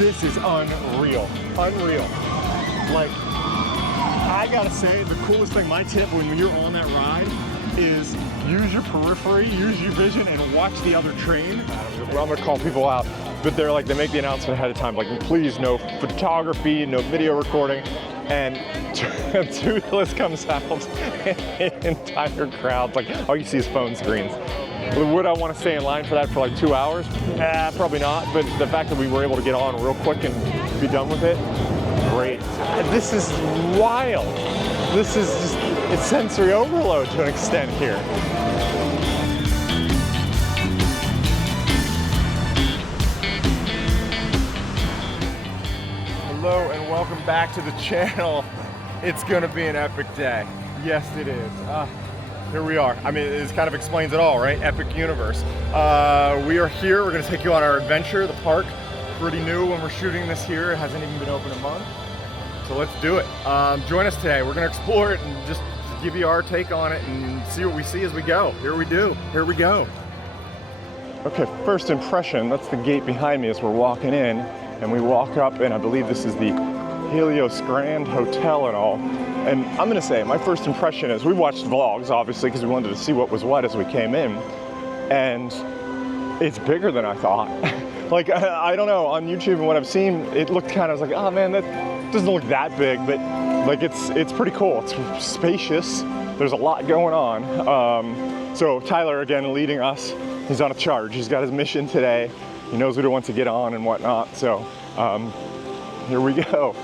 This is unreal, unreal. Like, I gotta say, the coolest thing, my tip when you're on that ride is use your periphery, use your vision, and watch the other train. Well, I'm gonna call people out, but they're like, they make the announcement ahead of time, like, please, no photography, no video recording, and Toothless comes out, and the entire crowd, like, all you see is phone screens. Would I want to stay in line for that for like 2 hours? Probably not, but the fact that we were able to get on real quick and be done with it, great. This is wild. This is just, it's sensory overload to an extent here. Hello and welcome back to the channel. It's gonna be an epic day. Yes, it is. Here we are. I mean, it kind of explains it all, right? Epic universe. We are here. We're gonna take you on our adventure. The park, pretty new when we're shooting this here. It hasn't even been open a month. So let's do it. Join us today. We're gonna explore it and just give you our take on it and see what we see as we go. Here we go. Okay, first impression, that's the gate behind me as we're walking in. And we walk up, and I believe this is the Helios Grand Hotel and all. And I'm gonna say, my first impression is, we watched vlogs, obviously, because we wanted to see what was what as we came in. And it's bigger than I thought. Like, I don't know, on YouTube and what I've seen, it looked kind of like, oh man, that doesn't look that big, but like it's pretty cool. It's spacious. There's a lot going on. So Tyler, again, leading us. He's on a charge. He's got his mission today. He knows what he wants to get on and whatnot. So here we go,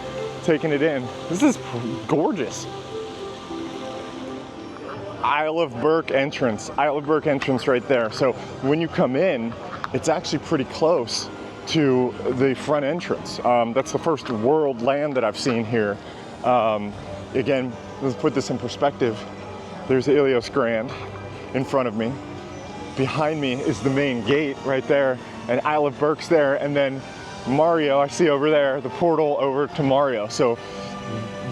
taking it in. This is gorgeous. Isle of Berk entrance. Isle of Berk entrance right there. So when you come in, it's actually pretty close to the front entrance. That's the first world land that I've seen here. Again, let's put this in perspective. There's Helios Grand in front of me. Behind me is the main gate right there, and Isle of Berk's there, and then Mario, I see over there, the portal over to Mario. So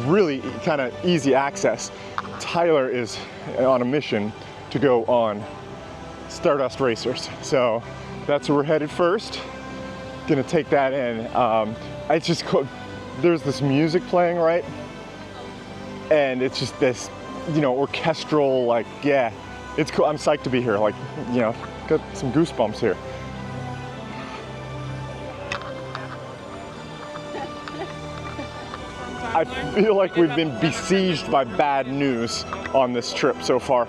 really kind of easy access. Tyler is on a mission to go on Stardust Racers. So that's where we're headed first. Gonna take that in. It's just cool. There's this music playing, right? And it's just this, you know, orchestral, like, yeah, it's cool. I'm psyched to be here. Like, you know, got some goosebumps here. I feel like we've been besieged by bad news on this trip so far.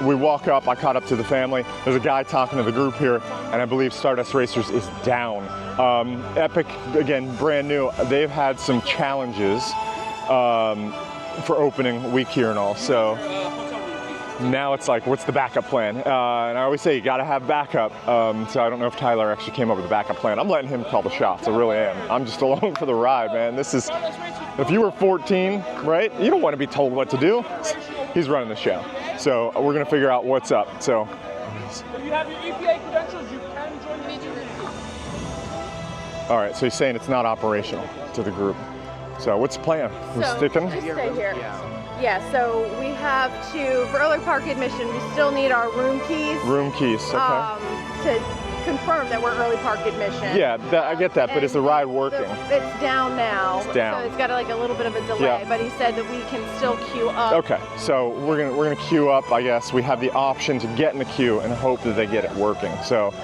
We walk up, I caught up to the family. There's a guy talking to the group here, and I believe Stardust Racers is down. Epic, again, brand new. They've had some challenges for opening week here and all. So now it's like, what's the backup plan? And I always say you gotta have backup. So I don't know if Tyler actually came up with a backup plan. I'm letting him call the shots, I really am. I'm just along for the ride, man. This is, if you were 14, right? You don't want to be told what to do. He's running the show. So we're gonna figure out what's up, so. If you have your EPA credentials, you can join the meeting. All right, so he's saying it's not operational to the group. So what's the plan? We're sticking? Just stay here. Yeah, so we have to, for early park admission, we still need our room keys. Room keys, okay. To confirm that we're early park admission. Yeah, I get that, but is the ride working? It's down now. It's down. So it's got like a little bit of a delay, Yeah. but he said that we can still queue up. Okay, so we're gonna queue up, I guess. We have the option to get in the queue and hope that they get it working. So,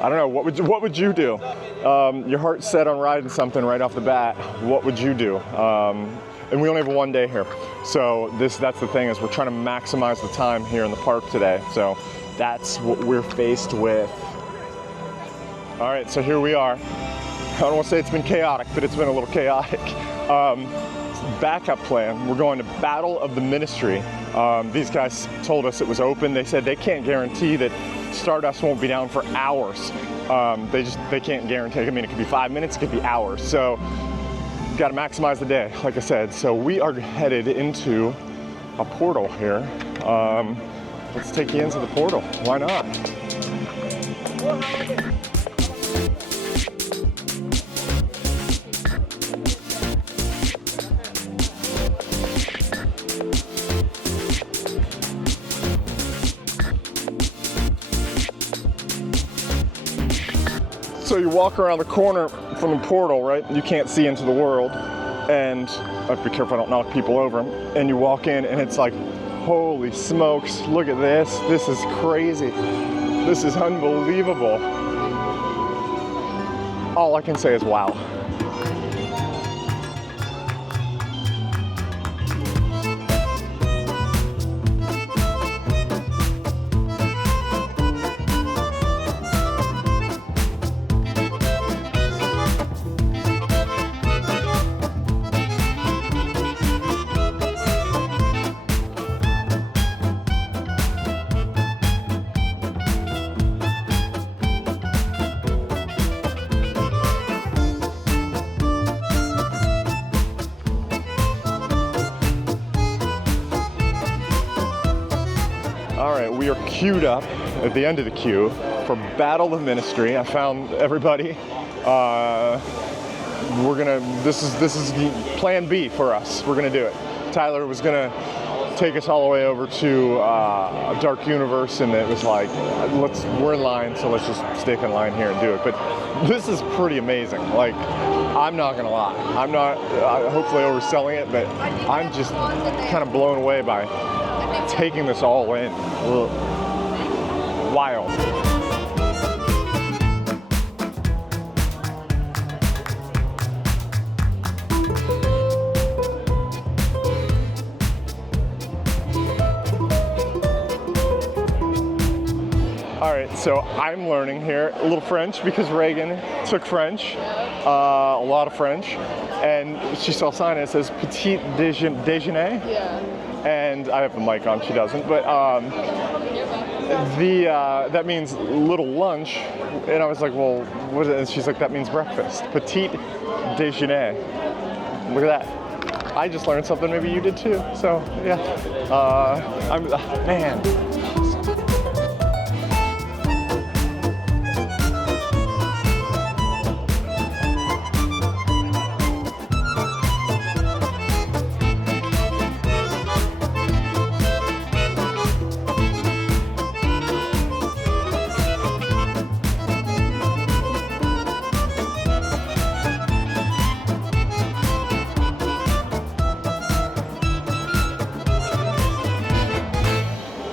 I don't know, what would you do? Your heart's set on riding something right off the bat. What would you do? And we only have one day here. So that's the thing, is we're trying to maximize the time here in the park today. So that's what we're faced with. All right, so here we are. I don't want to say it's been chaotic, but it's been a little chaotic. Backup plan, we're going to Battle of the Ministry. These guys told us it was open. They said they can't guarantee that Stardust won't be down for hours. They can't guarantee. I mean, it could be 5 minutes, it could be hours. So got to maximize the day, like I said. So we are headed into a portal here. Let's take you into the portal. Why not? So you walk around the corner from the portal, right? You can't see into the world, and be careful I don't knock people over. And you walk in, and it's like, holy smokes, look at this. This is crazy. This is unbelievable. All I can say is wow. All right, we are queued up at the end of the queue for Battle of Ministry. I found everybody. This is plan B for us. We're gonna do it. Tyler was gonna take us all the way over to Dark Universe, and it was like, we're in line, so let's just stick in line here and do it. But this is pretty amazing. Like, I'm not gonna lie. I'm not hopefully overselling it, but I'm just kind of blown away by taking this all in. Ugh. Wild. All right, so I'm learning here a little French because Reagan took French, a lot of French, and she saw a sign that says petit déjeuner. Yeah. And I have the mic on, she doesn't, but that means little lunch, and I was like, well, what is it? And she's like, that means breakfast, petit déjeuner. Look at that. I just learned something, maybe you did too, so yeah. Man.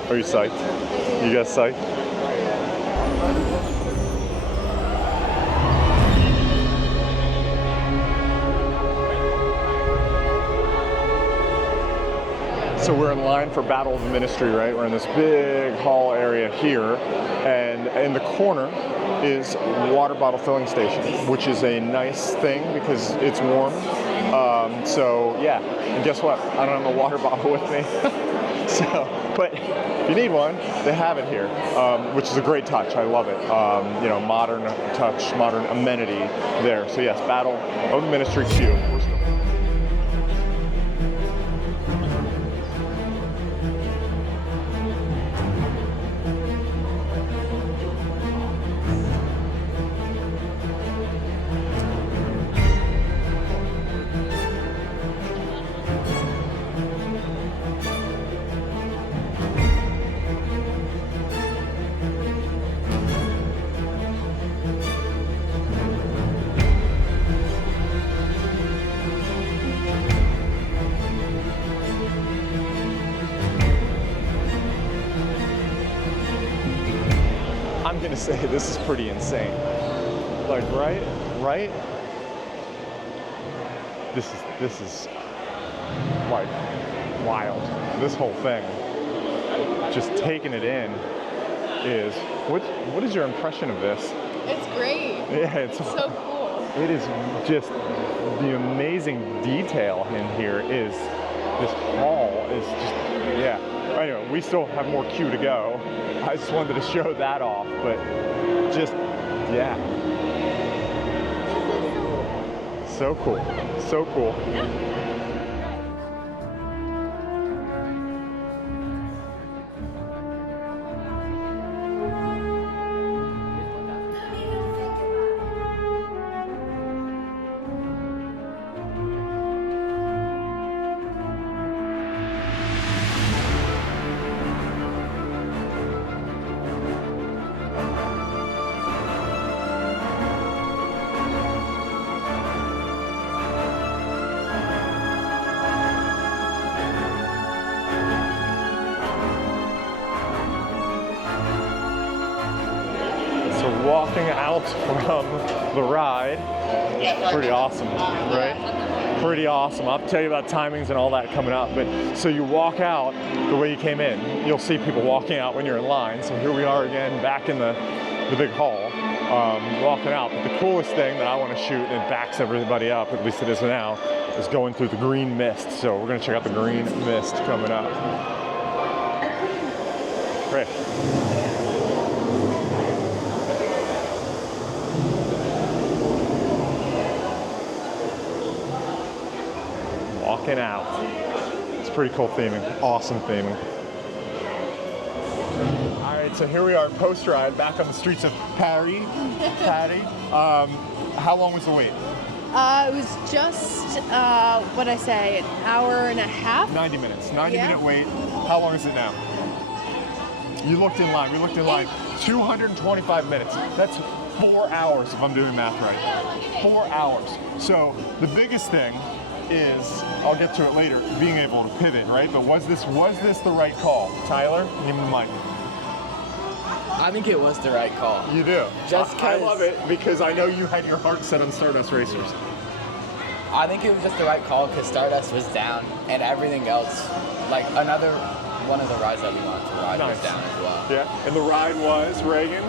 Are you psyched? You guys psyched? So we're in line for Battle of the Ministry, right? We're in this big hall area here, and in the corner is water bottle filling station, which is a nice thing because it's warm. So yeah, and guess what? I don't have a water bottle with me. So, but if you need one, they have it here, which is a great touch. I love it. You know, modern touch, modern amenity there. So yes, Battle of the Ministry queue. I'm gonna say this is pretty insane. Like, right? This is like wild. This whole thing, just taking it in, is what is your impression of this? It's great. Yeah, it's so cool. It is just the amazing detail in here. Is this hall is just, yeah. Anyway, we still have more queue to go. I just wanted to show that off, but just, yeah. So cool, so cool. walking out from the ride. Pretty awesome, right? Pretty awesome. I'll tell you about timings and all that coming up. But so you walk out the way you came in. You'll see people walking out when you're in line. So here we are again, back in the big hall, walking out. But the coolest thing that I want to shoot, and it backs everybody up, at least it is now, is going through the green mist. So we're going to check out the green mist coming up. Great. Walking out. It's pretty cool theming. Awesome theming. All right, so here we are, post-ride, back on the streets of Paris. Patty, how long was the wait? It was just, what'd I say, an hour and a half? 90 minutes. 90-minute wait. How long is it now? You looked in line. We looked in line. 225 minutes. That's 4 hours if I'm doing math right. 4 hours. So the biggest thing is, I'll get to it later, being able to pivot, right? But was this the right call? Tyler, give me the mic. I think it was the right call. You do? Just I 'cause- love it because I know you had your heart set on Stardust Racers. I think it was just the right call because Stardust was down and everything else, like another one of the rides that we wanted to ride was Nice. down as well. Yeah, and the ride was, Reagan?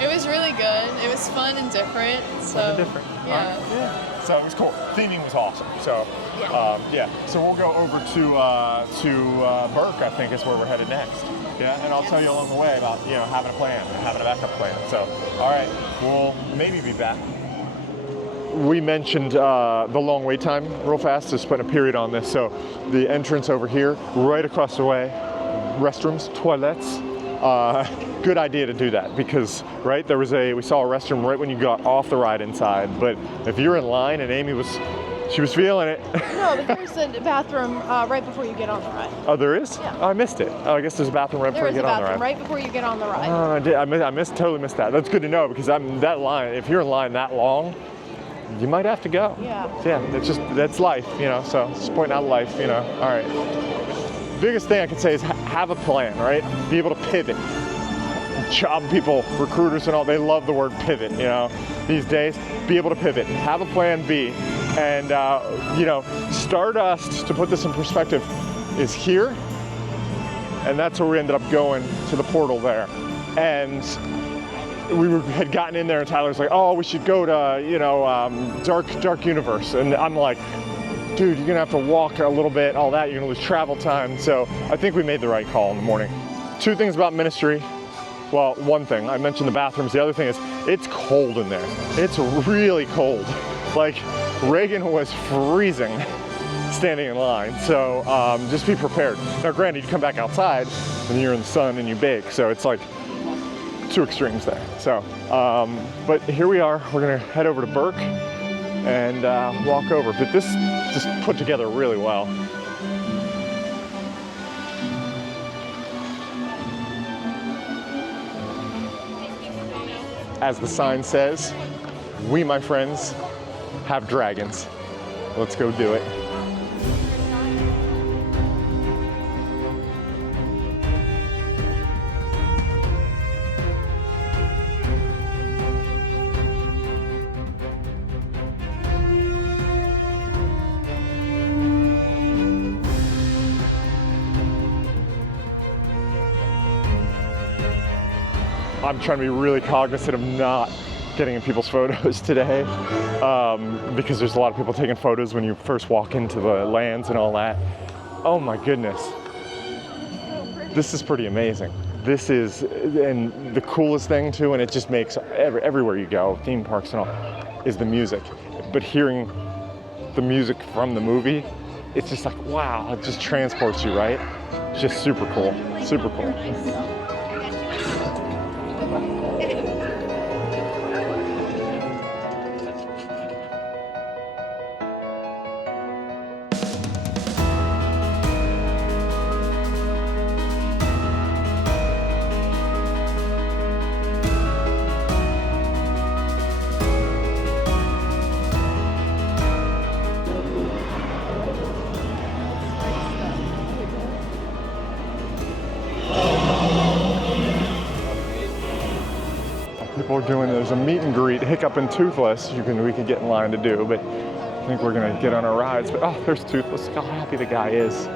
It was really good. It was fun and different. So Different. yeah. So it was cool. Theming was awesome. So yeah. So we'll go over to Berk, I think is where we're headed next. Yeah, and I'll tell you along the way about having a plan, having a backup plan. So all right, we'll maybe be back. We mentioned the long wait time real fast, just putting a period on this. So the entrance over here, right across the way, restrooms, toilets. Good idea to do that because, right, we saw a restroom right when you got off the ride inside, but if you're in line, and Amy was feeling it. No, but there's a bathroom right before you get on the ride. Oh, there is? Yeah. Oh, I missed it. Oh, I guess there's a bathroom right There before is you a get on the bathroom ride. right before you get on the ride. Oh, I totally missed that. That's good to know because that line, if you're in line that long, you might have to go. Yeah. Yeah, that's life, so it's just pointing out life, All right. Biggest thing I can say is have a plan, right? Be able to pivot. Job people, recruiters and all, they love the word pivot, these days. Be able to pivot. Have a plan B. And, Stardust, to put this in perspective, is here. And that's where we ended up going to the portal there. And had gotten in there and Tyler's like, oh, we should go to, Dark Universe. And I'm like, dude, you're gonna have to walk a little bit, all that, you're gonna lose travel time. So I think we made the right call in the morning. Two things about Ministry. Well, one thing, I mentioned the bathrooms. The other thing is, it's cold in there. It's really cold. Like, Reagan was freezing standing in line. So just be prepared. Now, granted, you come back outside and you're in the sun and you bake. So it's like two extremes there. So, but here we are. We're gonna head over to Berk and walk over. But this just put together really well. As the sign says, we, my friends, have dragons. Let's go do it. I'm trying to be really cognizant of not getting in people's photos today because there's a lot of people taking photos when you first walk into the lands and all that. Oh my goodness. This is pretty amazing. This is, and the coolest thing too, and it just makes everywhere you go, theme parks and all, is the music. But hearing the music from the movie, it's just like, wow, it just transports you, right? It's just super cool, super cool. people are doing. There's a meet and greet, Hiccup and Toothless. We could get in line to do, but I think we're gonna get on our rides. But oh, there's Toothless. Look how happy the guy is.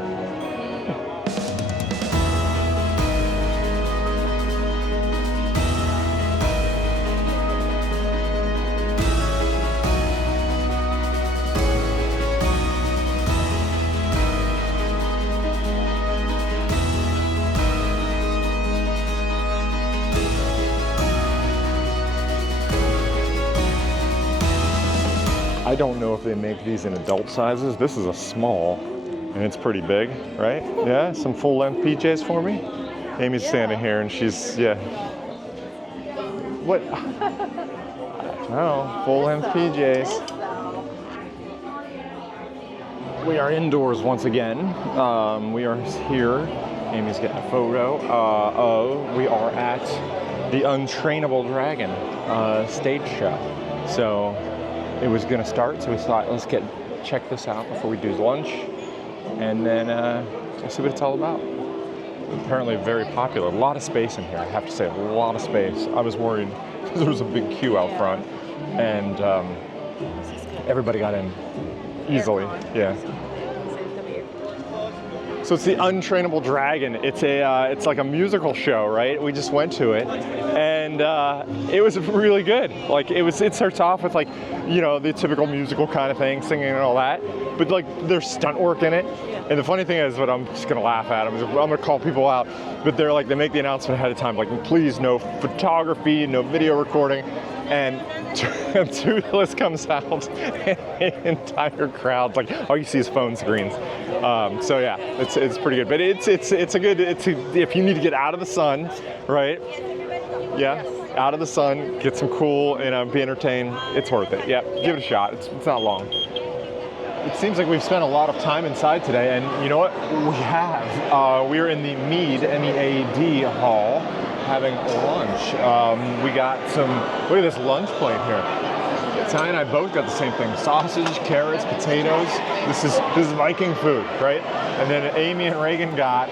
I don't know if they make these in adult sizes. This is a small, and it's pretty big, right? Yeah, some full-length PJs for me. Amy's standing here, and she's, yeah. What? No, full-length PJs. We are indoors once again. We are here. Amy's getting a photo. We are at the Untrainable Dragon stage show. So it was gonna start, so we thought, let's check this out before we do lunch, and then we'll see what it's all about. Apparently very popular. A lot of space in here, I have to say, a lot of space. I was worried because there was a big queue out front, and everybody got in easily. Yeah. So it's the Untrainable Dragon. It's like a musical show, right? We just went to it, and it was really good. Like it starts off with like, you know, the typical musical kind of thing, singing and all that, but like there's stunt work in it. And the funny thing is, what I'm just gonna laugh at, I'm gonna call people out, but they're like, they make the announcement ahead of time, like please no photography, no video recording, and Toothless comes out, and the entire crowd's like, all you see is phone screens. So yeah, it's pretty good, but if you need to get out of the sun, right? Yeah, out of the sun, get some cool, and be entertained. It's worth it. Yeah, give it a shot. It's not long. It seems like we've spent a lot of time inside today, and you know what? We have. We're in the MEAD hall having lunch. We got some, look at this lunch plate here. Ty and I both got the same thing: sausage, carrots, potatoes. This is Viking food, right? And then Amy and Reagan got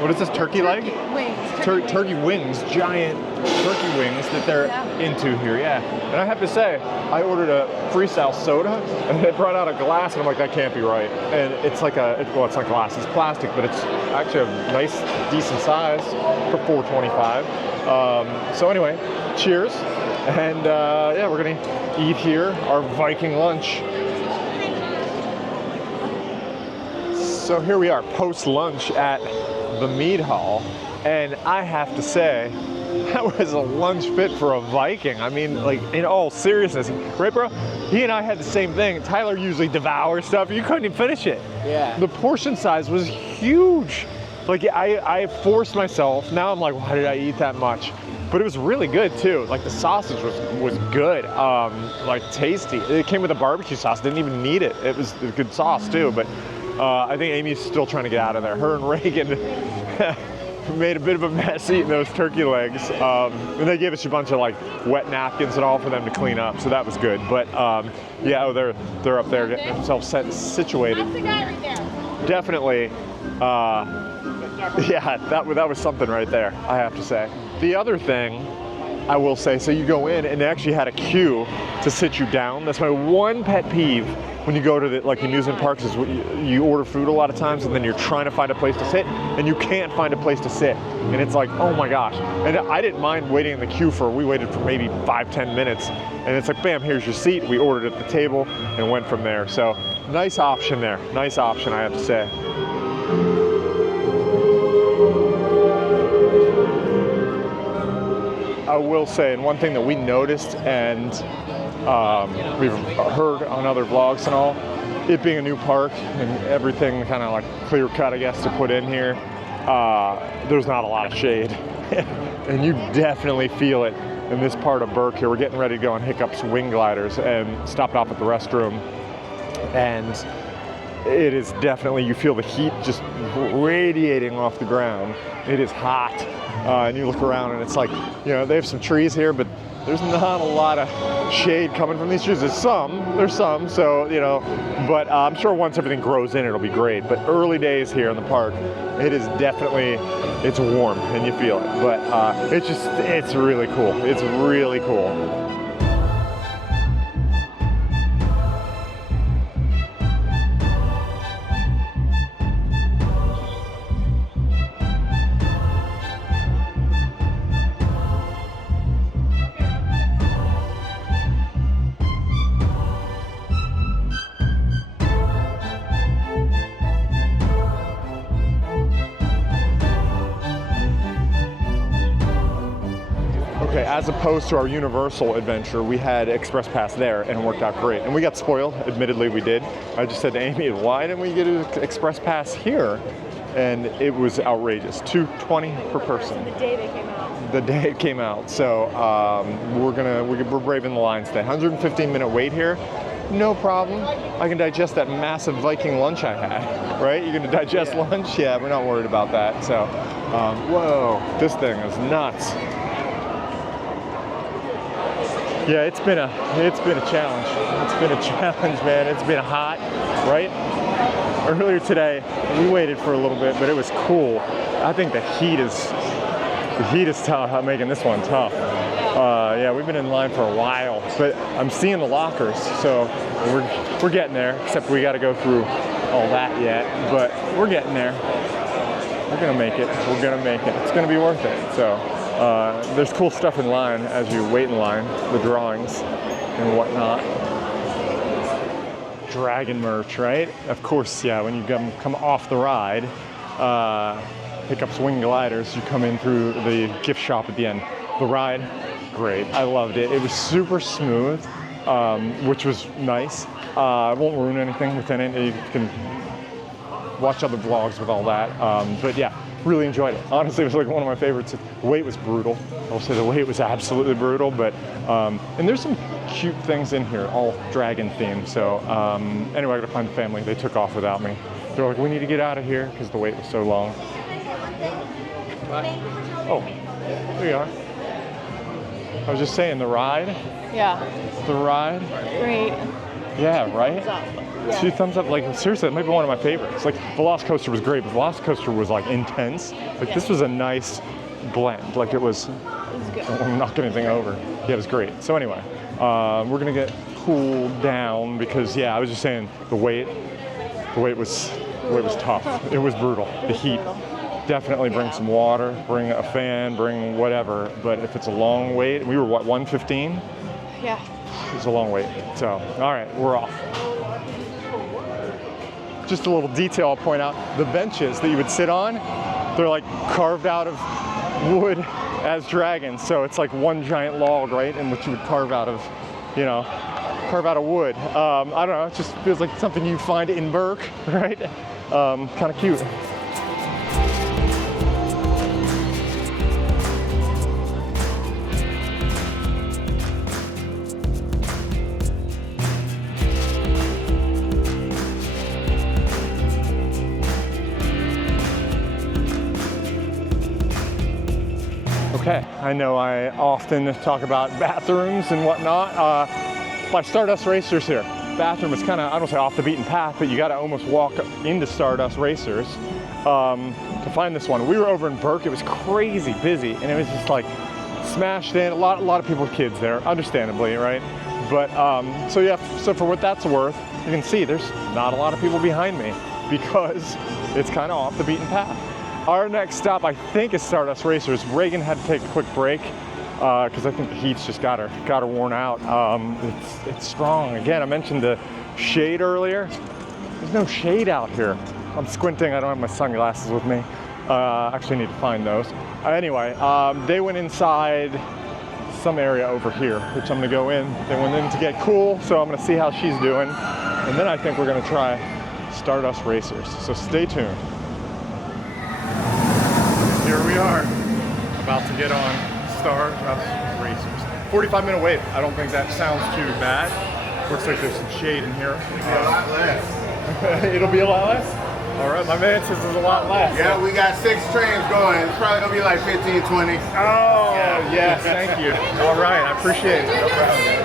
what is this? Turkey leg? Wings. Turkey wings, giant turkey wings that they're into here. Yeah. And I have to say, I ordered a freestyle soda, and they brought out a glass, and I'm like, that can't be right. And it's like well, it's not glass, it's plastic, but it's actually a nice, decent size for $4.25. So anyway, cheers. And yeah, we're gonna eat here our Viking lunch. So here we are, post-lunch at the mead hall, and I have to say, that was a lunch fit for a Viking. I mean, like, in all seriousness, right, bro? He and I had the same thing. Tyler usually devours stuff. You couldn't even finish it. Yeah. The portion size was huge. Like, I forced myself. Now I'm like, why did I eat that much? But it was really good too. Like the sausage was good, like tasty. It came with a barbecue sauce. Didn't even need it. It was a good sauce too. But I think Amy's still trying to get out of there. Her and Reagan made a bit of a mess eating those turkey legs. And they gave us a bunch of like wet napkins and all for them to clean up. So that was good. But yeah, oh, they're up there getting themselves situated. That's the guy right there. Definitely. Yeah, that was something right there, I have to say. The other thing I will say, so you go in and they actually had a queue to sit you down. That's my one pet peeve when you go to the like amusement parks is you order food a lot of times and then you're trying to find a place to sit and you can't find a place to sit. And it's like, oh my gosh. And I didn't mind waiting in the queue we waited for maybe 5-10 minutes. And it's like, bam, here's your seat. We ordered at the table and went from there. So nice option there. Nice option, I have to say. I will say, and one thing that we noticed and we've heard on other vlogs and all, it being a new park and everything kind of like clear cut, I guess, to put in here, there's not a lot of shade. And you definitely feel it in this part of Berk here. We're getting ready to go on Hiccup's wing gliders and stopped off at the restroom. And it is definitely, you feel the heat just radiating off the ground. It is hot. And you look around and it's like, you know, they have some trees here, but there's not a lot of shade coming from these trees. There's some, so, you know, but I'm sure once everything grows in, it'll be great. But early days here in the park, it is definitely, it's warm and you feel it. But it's really cool. It's really cool. Okay, as opposed to our Universal adventure, we had Express Pass there and it worked out great. And we got spoiled, admittedly we did. I just said to Amy, why didn't we get an Express Pass here? And it was outrageous, $220 per person. The day they came out. The day it came out. So we're braving the lines today. 115-minute wait here. No problem. I can digest that massive Viking lunch I had, right? You're gonna digest lunch? Yeah, we're not worried about that. So, whoa, this thing is nuts. Yeah, it's been a challenge. It's been a challenge, man. It's been hot, right? Earlier today, we waited for a little bit, but it was cool. I think the heat is tough, making this one tough. Yeah, we've been in line for a while, but I'm seeing the lockers, so we're getting there. Except we got to go through all that yet, but we're getting there. We're gonna make it. We're gonna make it. It's gonna be worth it. So. There's cool stuff in line as you wait in line, the drawings and whatnot. Dragon merch, right? Of course, yeah, when you come off the ride, Hiccup's Wing Gliders, you come in through the gift shop at the end. The ride, great. I loved it. It was super smooth, which was nice. I won't ruin anything within it. You can watch other vlogs with all that. But yeah. Really enjoyed it. Honestly, it was like one of my favorites. The wait was brutal. I'll say the wait was absolutely brutal, but, and there's some cute things in here, all dragon themed. So anyway, I gotta find the family. They took off without me. They're like, we need to get out of here because the wait was so long. Oh, there you are. I was just saying, the ride. Yeah. The ride. Great. Yeah, right? Thumbs up. Yeah. 2 thumbs up. Like, seriously, it might be one of my favorites. Like, Velocicoaster was great, but Velocicoaster was like intense. Like, this was a nice blend. Like, it was good. knock anything over. Yeah, it was great. So anyway, we're gonna get cooled down because, yeah, I was just saying the wait was tough. It was brutal. The heat. Definitely bring some water, bring a fan, bring whatever. But if it's a long wait, we were what, 1:15? Yeah. It's a long wait. So, all right, we're off. Just a little detail I'll point out, the benches that you would sit on, they're like carved out of wood as dragons. So it's like one giant log, right? And which you would carve out of, you know, wood. I don't know, it just feels like something you find in Berk, right? Kind of cute. Okay, I know I often talk about bathrooms and whatnot. By Stardust Racers here. Bathroom is kind of, I don't say off the beaten path, but you got to almost walk into Stardust Racers to find this one. We were over in Berk. It was crazy busy, and it was just like smashed in. A lot of people with kids there, understandably, right? But so yeah, so for what that's worth, you can see there's not a lot of people behind me because it's kind of off the beaten path. Our next stop, I think, is Stardust Racers. Reagan had to take a quick break because I think the heat's just got her worn out. It's strong. Again, I mentioned the shade earlier. There's no shade out here. I'm squinting. I don't have my sunglasses with me. Actually, need to find those. Anyway, they went inside some area over here, which I'm going to go in. They went in to get cool, so I'm going to see how she's doing, and then I think we're going to try Stardust Racers. So stay tuned. Here we are, about to get on Stardust Racers. 45-minute wait. I don't think that sounds too bad. Looks like there's some shade in here. It'll be a lot less. It'll be a lot less? All right, my man says there's a lot less. Yeah, we got 6 trains going. It's probably gonna be like 15, 20. Oh, yes, thank you. All right, I appreciate it. No problem.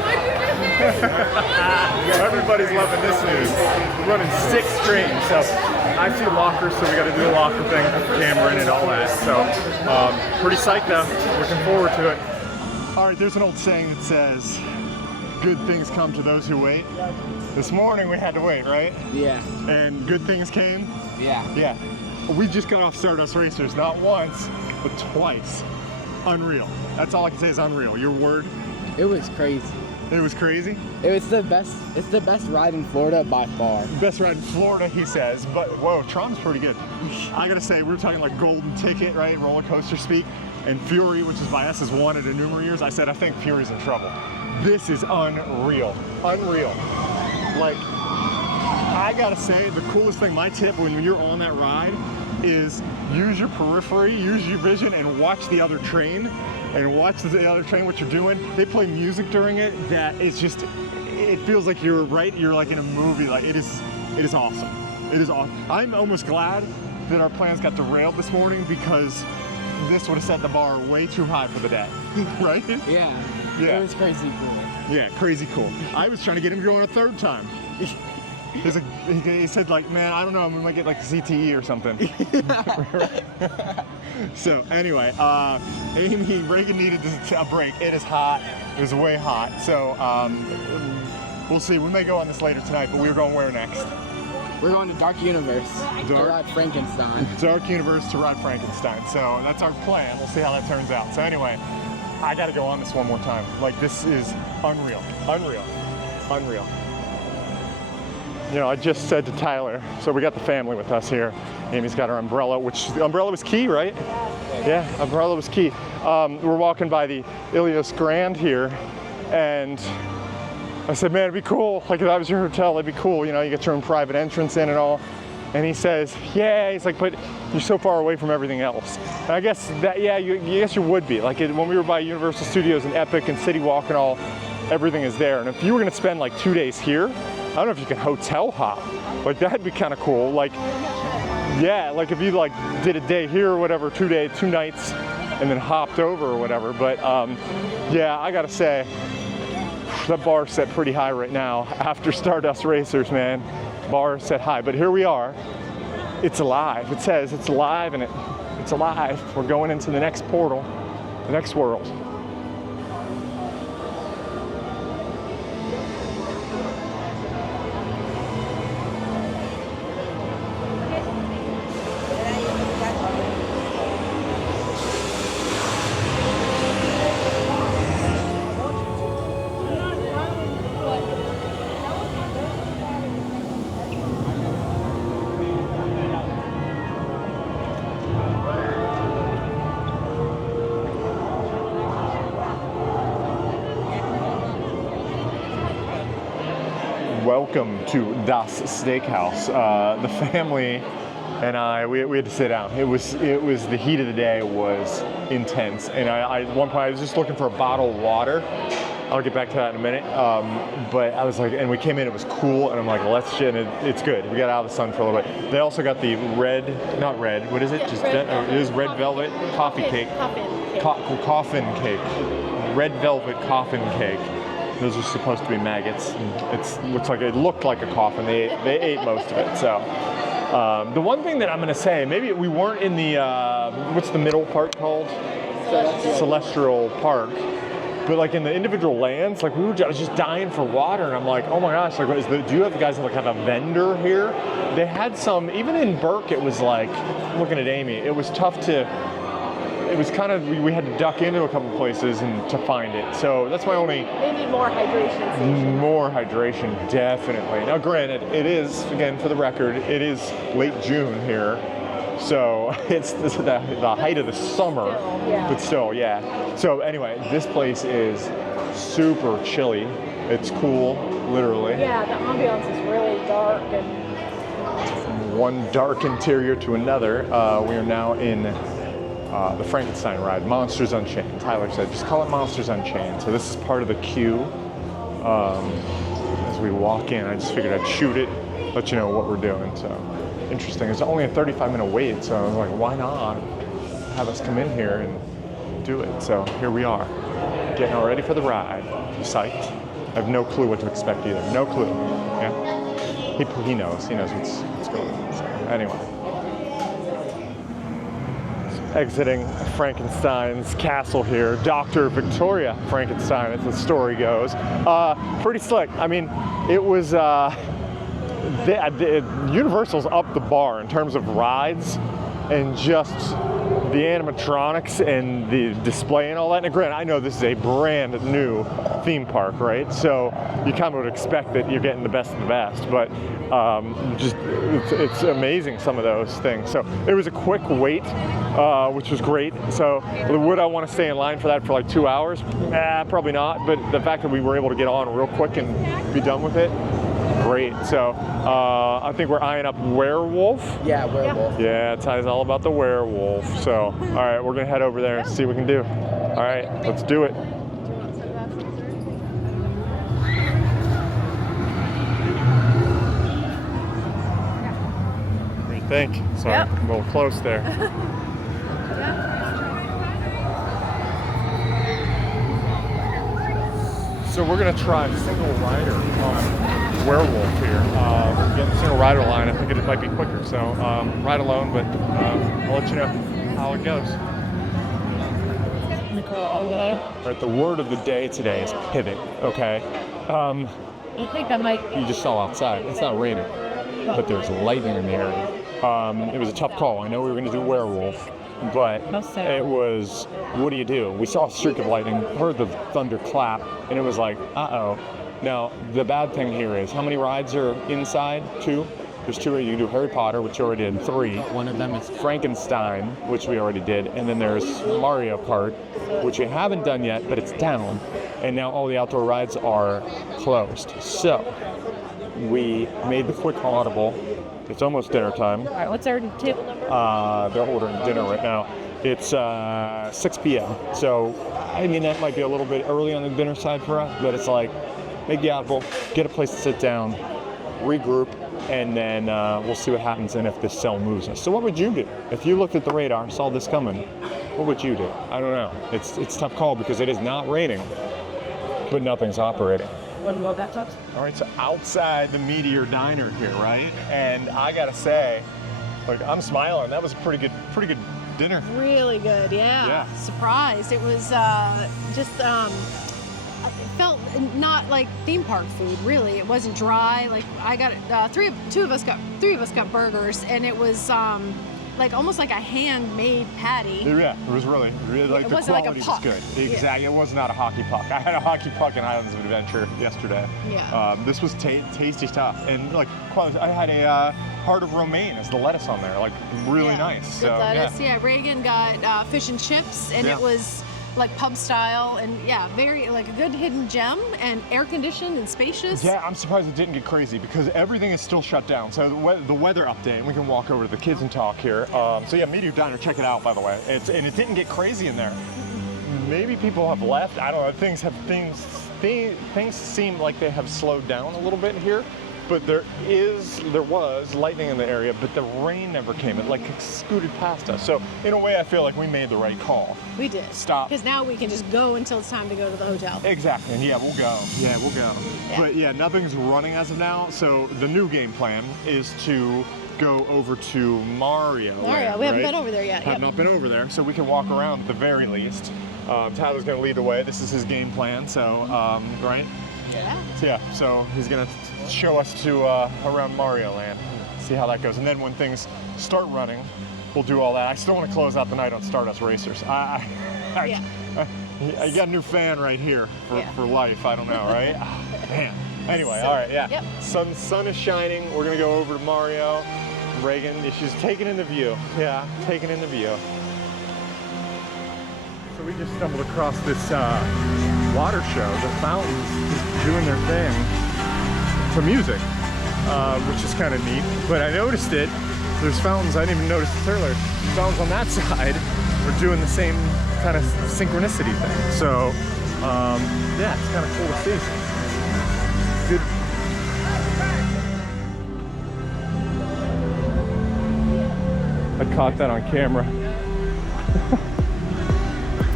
Everybody's loving this news. We're running 6 trains, so I see lockers, so we got to do the locker thing, put the camera in and all that. So pretty psyched though. Looking forward to it. All right, there's an old saying that says, "Good things come to those who wait." This morning we had to wait, right? Yeah. And good things came. Yeah. Yeah. We just got off Stardust Racers, not once, but twice. Unreal. That's all I can say is unreal. Your word? It was crazy. It was crazy? It was the best. It's the best ride in Florida by far. Best ride in Florida, he says, but whoa, Trum's pretty good. I gotta say, we were talking like golden ticket, right? Roller coaster speak. And Fury, which is by us, has won it in numerous years. I said, I think Fury's in trouble. This is unreal. Unreal. Like, I gotta say, the coolest thing, my tip when you're on that ride is use your periphery, use your vision, and watch the other train. And watch the other train, what you're doing. They play music during it that it's just, it feels like you're like in a movie. Like, it is awesome. It is awesome. I'm almost glad that our plans got derailed this morning because this would have set the bar way too high for the day, right? Yeah. Yeah. It was crazy cool. Yeah, crazy cool. I was trying to get him to go on a 3rd time. He said like, man, I don't know, we might get like CTE or something. So anyway, Amy, Reagan needed a break. It is hot. It was way hot. So we'll see. We may go on this later tonight, but we're going where next? We're going to Dark Universe to Dark? ride Frankenstein. Dark Universe to ride Frankenstein. So that's our plan. We'll see how that turns out. So anyway, I got to go on this one more time. Like, this is unreal. Unreal. Unreal. You know, I just said to Tyler, so we got the family with us here. Amy's got her umbrella, which the umbrella was key, right? Yeah, umbrella was key. We're walking by the Ilios Grand here, and I said, man, it'd be cool. Like, if that was your hotel, it'd be cool. You know, you get your own private entrance in and all. And he says, yeah, he's like, but you're so far away from everything else. And I guess that, yeah, guess you would be. Like, when we were by Universal Studios and Epic and City Walk and all, everything is there. And if you were gonna spend like 2 days here, I don't know if you can hotel hop. Like, that'd be kind of cool. Like, yeah, like if you like did a day here or whatever, 2 nights, and then hopped over or whatever. But yeah, I gotta say, that bar set pretty high right now after Stardust Racers, man. Bar set high, but here we are. It's alive. It says it's alive, and it's alive. We're going into the next portal, the next world. Welcome to Das Steakhouse. The family and I, we had to sit down. It was the heat of the day was intense, and I at one point I was just looking for a bottle of water. I'll get back to that in a minute. But I was like, and we came in, it was cool, and I'm like, let's shit. And it's good. We got out of the sun for a little bit. They also got the not red. What is it? Just it is red velvet coffee cake. Coffin cake. Red velvet coffin cake. Those are supposed to be maggots. It looked like a coffin. They ate most of it. So the one thing that I'm gonna say, maybe we weren't in the what's the middle part called? Celestial Park. But like in the individual lands, like I was just dying for water, and I'm like, oh my gosh, like do you have the guys that like have a vendor here? They had some, even in Berk, it was like, looking at Amy, it was tough to. It was kind of, we had to duck into a couple places and to find it. So that's my only... They need more hydration. More hydration, definitely. Now granted, it is, again, for the record, it is late June here. So it's the height of the summer, but still, yeah. So anyway, this place is super chilly. It's cool, literally. Yeah, the ambiance is really dark. And from one dark interior to another, we are now in the Frankenstein ride, Monsters Unchained. Tyler said, just call it Monsters Unchained. So this is part of the queue. As we walk in, I just figured I'd shoot it, let you know what we're doing. So interesting. It's only a 35-minute wait, so I was like, why not have us come in here and do it? So here we are, getting all ready for the ride. Psyched. I have no clue what to expect either. No clue. Yeah. He knows. He knows what's going on. So anyway. Exiting Frankenstein's castle here. Dr. Victoria Frankenstein, as the story goes. Pretty slick. I mean, it was, Universal's up the bar in terms of rides and just the animatronics and the display and all that. And granted, I know this is a brand new theme park, right? So you kind of would expect that you're getting the best of the best, but it's amazing, some of those things. So it was a quick wait, which was great. So would I want to stay in line for that for like 2 hours? Probably not, but the fact that we were able to get on real quick and be done with it, great. So I think we're eyeing up Werewolf. Yeah, werewolf. Yeah, Ty's all about the werewolf. So, all right, we're gonna head over there and see what we can do. All right, let's do it. What do you think? Sorry, Yep. I'm a little close there. So we're gonna try single rider on Werewolf here. Getting single rider line, I think it might be quicker. So ride alone, but I'll let you know how it goes. All right, the word of the day today is pivot. Okay. I think that might. You just saw outside. It's not raining, but there's lightning in the area. It was a tough call. I know we were gonna do Werewolf, but it was, what do? We saw a streak of lightning, heard the thunder clap, and it was like, uh-oh. Now, the bad thing here is, how many rides are inside? 2? There's 2. You can do Harry Potter, which you already did, 3. One of them is Frankenstein, which we already did, and then there's Mario Kart, which we haven't done yet, but it's down. And now all the outdoor rides are closed. So, we made the quick audible. It's almost dinner time. All right, what's our table number? They're ordering dinner right now. It's 6 p.m. So, I mean, that might be a little bit early on the dinner side for us, but it's like, make the audible, get a place to sit down, regroup, and then we'll see what happens and if this cell moves us. So what would you do? If you looked at the radar, saw this coming, what would you do? I don't know. It's a tough call because it is not raining, but nothing's operating. What about that talks? All right, so outside the Meteor Diner here, right? And I gotta say, like, I'm smiling. That was a pretty good dinner. Really good, yeah. Surprised. It was it felt not like theme park food, really. It wasn't dry. Like I got three of us got burgers, and it was like almost like a handmade patty. Yeah, it was really like it the wasn't quality like a puck. was good. Exactly, It was not a hockey puck. I had a hockey puck in Islands of Adventure yesterday. Yeah. This was tasty stuff, and like I had a heart of romaine as the lettuce on there, like really nice. Good So lettuce. Yeah. Reagan got fish and chips, and it was like pub style, and very like a good hidden gem, and air conditioned and spacious. Yeah, I'm surprised it didn't get crazy because everything is still shut down. So the weather update, and we can walk over to the kids and talk here. So yeah, Meteor Diner, check it out, by the way. And it didn't get crazy in there. Maybe people have left. I don't know. Things seem like they have slowed down a little bit here. But there was lightning in the area, but the rain never came. It like scooted past us. So in a way, I feel like we made the right call. We did. Stop. Because now we can just go until it's time to go to the hotel. Exactly, and we'll go. Yeah, we'll go. Yeah. But yeah, nothing's running as of now. So the new game plan is to go over to Mario. We haven't been over there yet. Have not been over there, so we can walk around at the very least. Tyler's gonna lead the way. This is his game plan. So right. Yeah. So he's gonna show us to around Mario Land, see how that goes, and then when things start running, we'll do all that. I still want to close out the night on Stardust Racers. You got a new fan right here for life. I don't know, right? Oh, man. Anyway, all right, yeah. Yep. Sun is shining. We're gonna go over to Mario. Reagan, she's taking in the view. Yeah, taking in the view. So we just stumbled across this water show. The fountains just doing their thing to music, which is kind of neat. But I noticed it. There's fountains. I didn't even notice this earlier. Fountains on that side are doing the same kind of synchronicity thing. So yeah, it's kind of cool to see. Good. caught that on camera.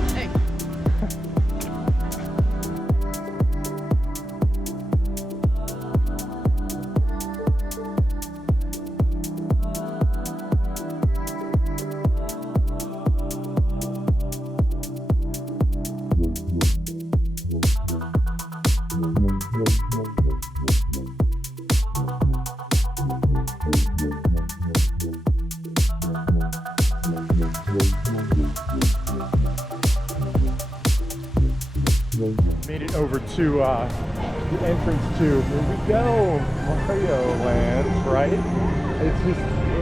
Hey. Made it over to the entrance to, here we go, Mario Land, right?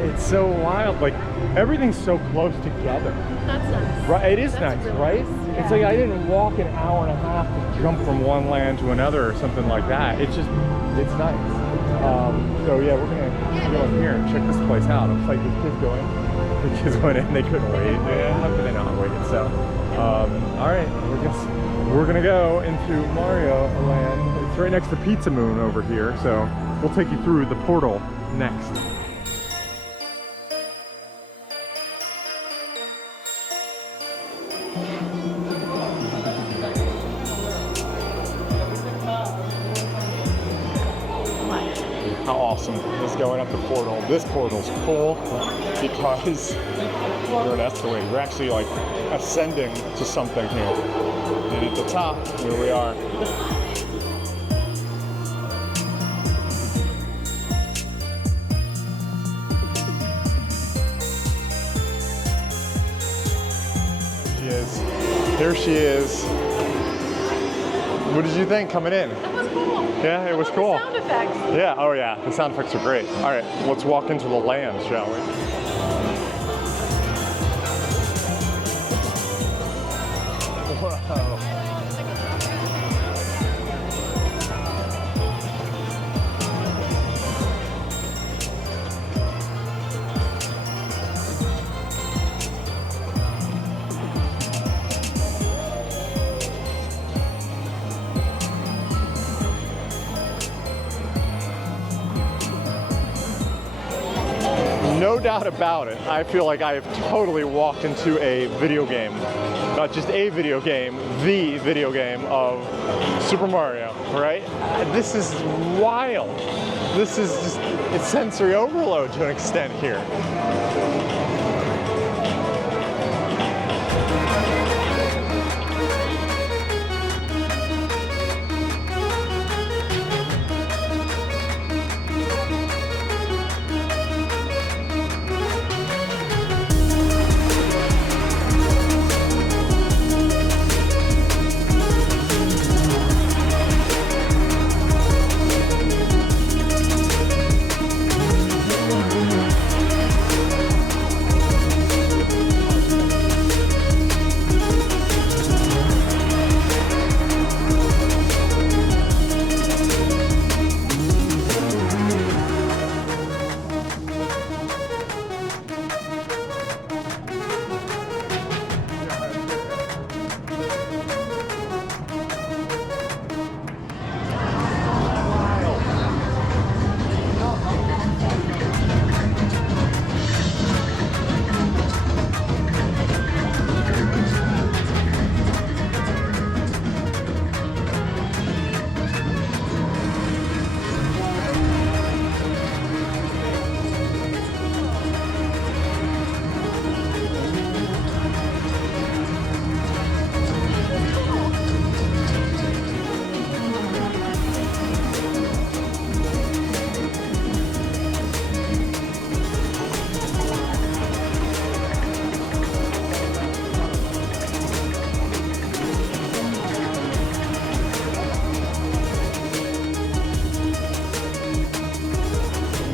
It's so wild, like everything's so close together. That's nice. Right, it is That's nice, really right? nice. It's like I didn't walk an hour and a half to jump from one land to another or something like that. It's just, it's nice. So yeah, we're gonna go in here and check this place out. Looks like the kids went in, they couldn't wait. Yeah, how could they not wait? So, all right, we're gonna go into Mario Land. It's right next to Pizza Moon over here, so we'll take you through the portal next. How awesome is going up the portal. This portal's cool because you're an escalator. You're actually like ascending to something here. And at the top, here we are. Here she is. What did you think coming in? That was cool. Yeah, it was cool. The sound effects. Yeah, oh yeah, the sound effects are great. All right, let's walk into the land, shall we? Whoa. No doubt about it, I feel like I have totally walked into a video game. Not just a video game, the video game of Super Mario, right? This is wild. This is just, it's sensory overload to an extent here.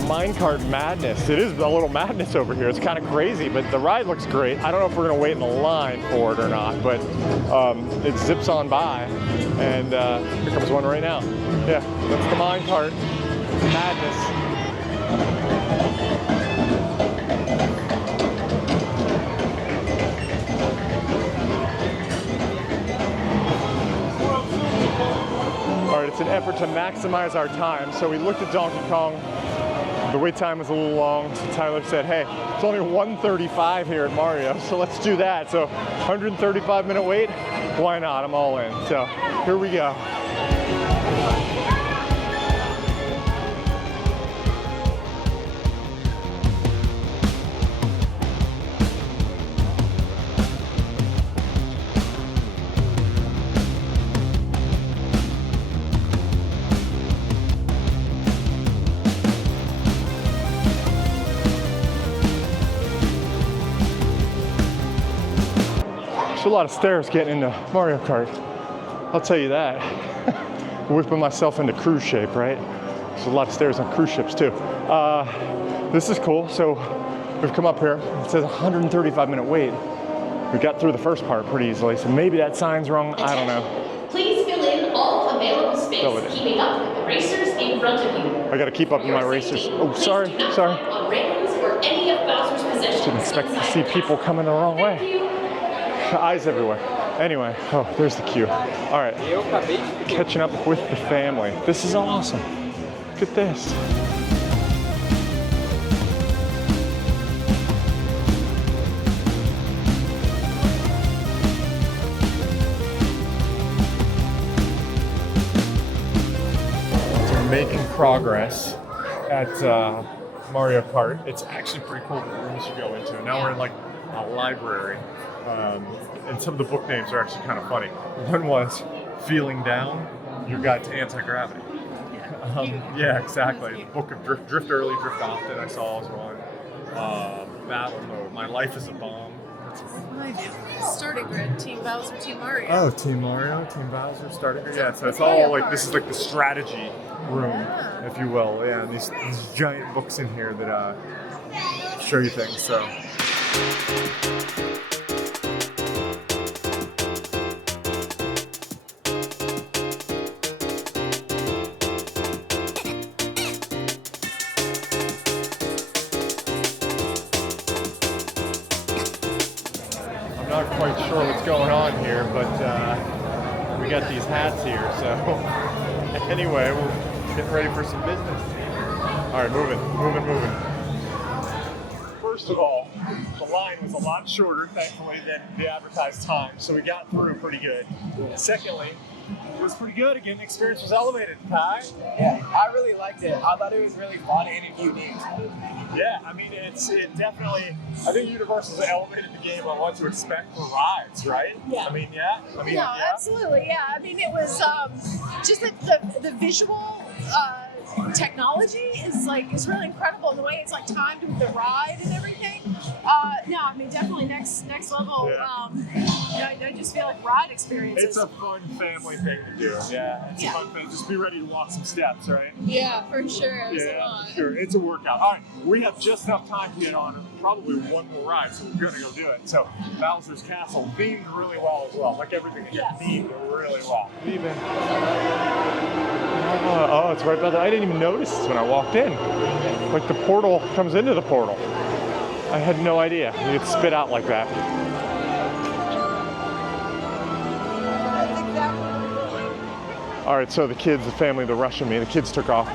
Minecart madness. It is a little madness over here. It's kind of crazy, but the ride looks great. I don't know if we're gonna wait in the line for it or not, but it zips on by, and here comes one right now. Yeah, that's the minecart madness. All right, it's an effort to maximize our time. So we looked at Donkey Kong The wait time was a little long, so Tyler said, hey, it's only 1:35 here at Mario, so let's do that. So 135-minute wait, why not? I'm all in. So here we go. There's a lot of stairs getting into Mario Kart. I'll tell you that. Whipping myself into cruise shape, right? There's a lot of stairs on cruise ships too. This is cool. So we've come up here. It says 135-minute wait. We got through the first part pretty easily, so maybe that sign's wrong. I don't know. Please fill in all available space, keeping up with the racers in front of you. I gotta keep up with my racers. Oh, sorry. On railings or any of Bowser's possessions. Didn't expect to see people coming the wrong way. Eyes everywhere. Anyway, oh, there's the queue. All right, catching up with the family. This is awesome. Look at this. So we're making progress at Mario Kart. It's actually pretty cool the rooms you go into. Now we're in like a library. And some of the book names are actually kind of funny. One was Feeling Down, You Got to Anti-Gravity. Yeah, exactly. Book of Drift Early, Drift Often, I saw as one. Battle Mode, My Life is a Bomb. Starting grid, Team Bowser, Team Mario. Oh, Team Mario, Team Bowser, starting grid. Yeah, so it's all like, this is like the strategy room, if you will. Yeah, and these giant books in here that show you things, so. Not quite sure what's going on here, but we got these hats here, so anyway, we're getting ready for some business. All right, moving. First of all, the line was a lot shorter, thankfully, than the advertised time, so we got through pretty good. Secondly, it was pretty good. Again, the experience was elevated. Kai? Yeah, I really liked it. I thought it was really fun and unique. Yeah, I mean, it definitely, I think Universal's elevated the game on what to expect for rides, right? Yeah. I mean, yeah? Absolutely, yeah. I mean, it was just like the visual technology is really incredible in the way it's like timed with the ride and everything. No, I mean, definitely next level. Yeah. I just feel like ride experiences. It's a fun family thing to do. Yeah, it's a fun thing. Just be ready to walk some steps, right? Yeah, for sure. It was a lot. Sure. It's a workout. All right, we have just enough time to get on probably one more ride, so we're gonna go do it. So Bowser's Castle themed really well as well. Like everything here themed really well. Even. Oh, it's right by the. I didn't even notice this when I walked in. Like the portal comes into the portal. I had no idea you could spit out like that. All right, so the kids, the family, they're rushing me. The kids took off.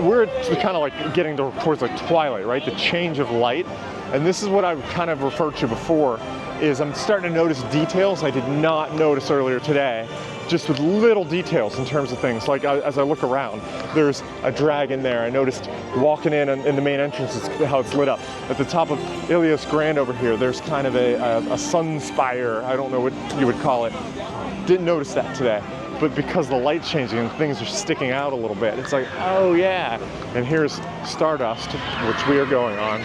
We're kind of like getting towards like twilight, right? The change of light. And this is what I kind of referred to before, is I'm starting to notice details I did not notice earlier today, just with little details in terms of things. Like as I look around, there's a dragon there. I noticed walking in the main entrance, how it's lit up. At the top of Ilios Grand over here, there's kind of a sun spire. I don't know what you would call it. Didn't notice that today. But because the light's changing and things are sticking out a little bit, it's like, oh yeah. And here's Stardust, which we are going on.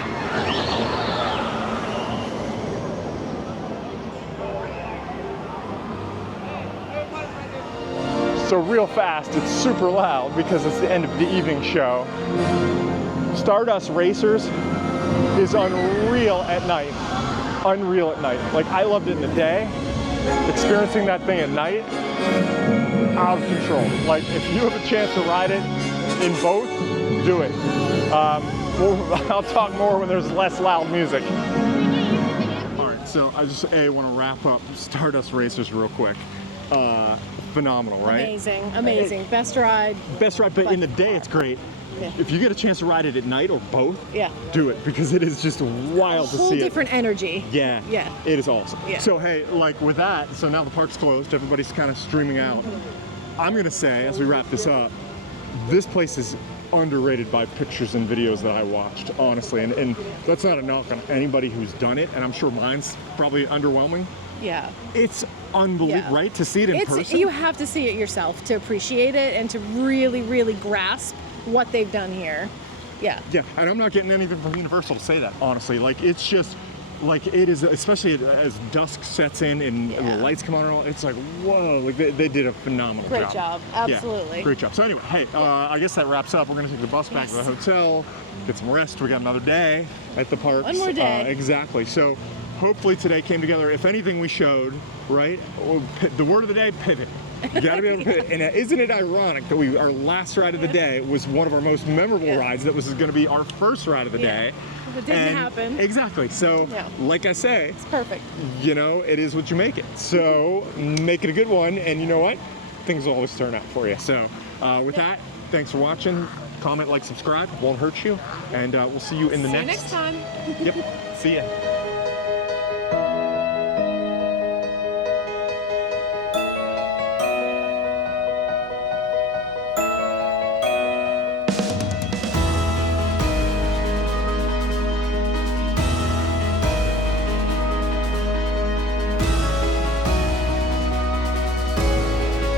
So real fast, it's super loud because it's the end of the evening show. Stardust Racers is unreal at night. Unreal at night. Like, I loved it in the day. Experiencing that thing at night, out of control. Like, if you have a chance to ride it in both, do it. I'll talk more when there's less loud music. All right, so I just want to wrap up Stardust Racers real quick. Phenomenal, right? Amazing. Best ride. Best ride, but in the day it's great. Yeah. If you get a chance to ride it at night or both, Yeah. do it because it is just wild to Whole see different energy. it. Yeah. Yeah. It is awesome. Yeah. So hey, like with that, so now the park's closed, everybody's kind of streaming out. I'm gonna say, as we wrap this up, this place is underrated by pictures and videos that I watched, honestly, and that's not a knock on anybody who's done it, and I'm sure mine's probably underwhelming. Yeah. It's unbelievable, Yeah. right? To see it in person. You have to see it yourself to appreciate it and to really, really grasp what they've done here. Yeah. Yeah, and I'm not getting anything from Universal to say that, honestly. Like, it's just, like, it is, especially as dusk sets in and the lights come on and all, it's like, whoa, like, they did a phenomenal Great job. Absolutely. Yeah, great job. So anyway, hey, I guess that wraps up. We're gonna take the bus back to the hotel, get some rest. We got another day at the parks. One more day. Exactly. So hopefully today came together. If anything we showed, right, the word of the day, pivot. You gotta be able to pivot. And isn't it ironic that our last ride of the day was one of our most memorable rides that was gonna be our first ride of the day. It didn't happen. Exactly. So, like I say, It's perfect. you know, it is what you make it. So make it a good one, and you know what? Things will always turn out for you. So with that, thanks for watching. Comment, like, subscribe. Won't hurt you. And we'll see you in the See you next next time. Yep. See ya.